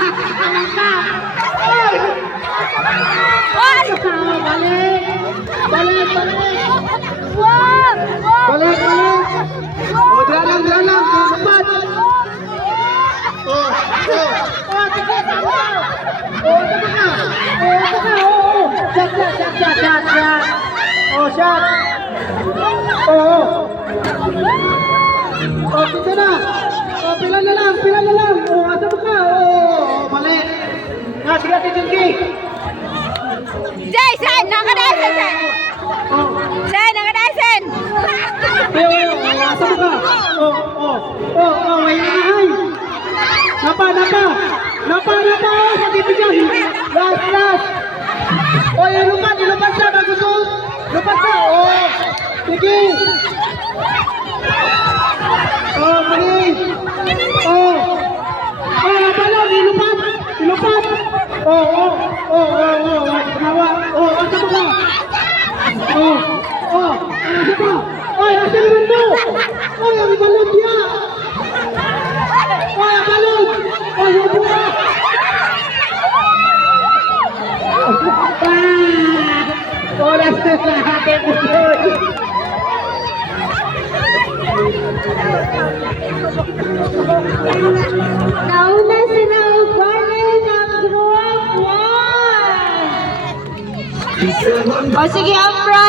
Alangka! Oy! Oy! Kasama, balik! Balik, balik! Wag! Balik, balik! O, diyan lang, dapat! Sige, sama! Sama ka! Shot! Shot! Dito na! Pila na lang! Asa mo ka? Mali! Sige, Ate Junki! Jason! Nakadasan, Sen! Sen, nakadasan! Asa mo ka? May inahay! Napa! Sa tibigyan! Last! Ilupat siya! Nagusul! Lupat siya! Sige! Mali! Balon! Ilupat! Ginawa! Asa mo ka? Asa ka? Asa naman mo? Ang balon niya! Ang balon! Hubo ka! Oras na sa ating buson! Nauna sila Barney ng Group 1! O sige, ang prize!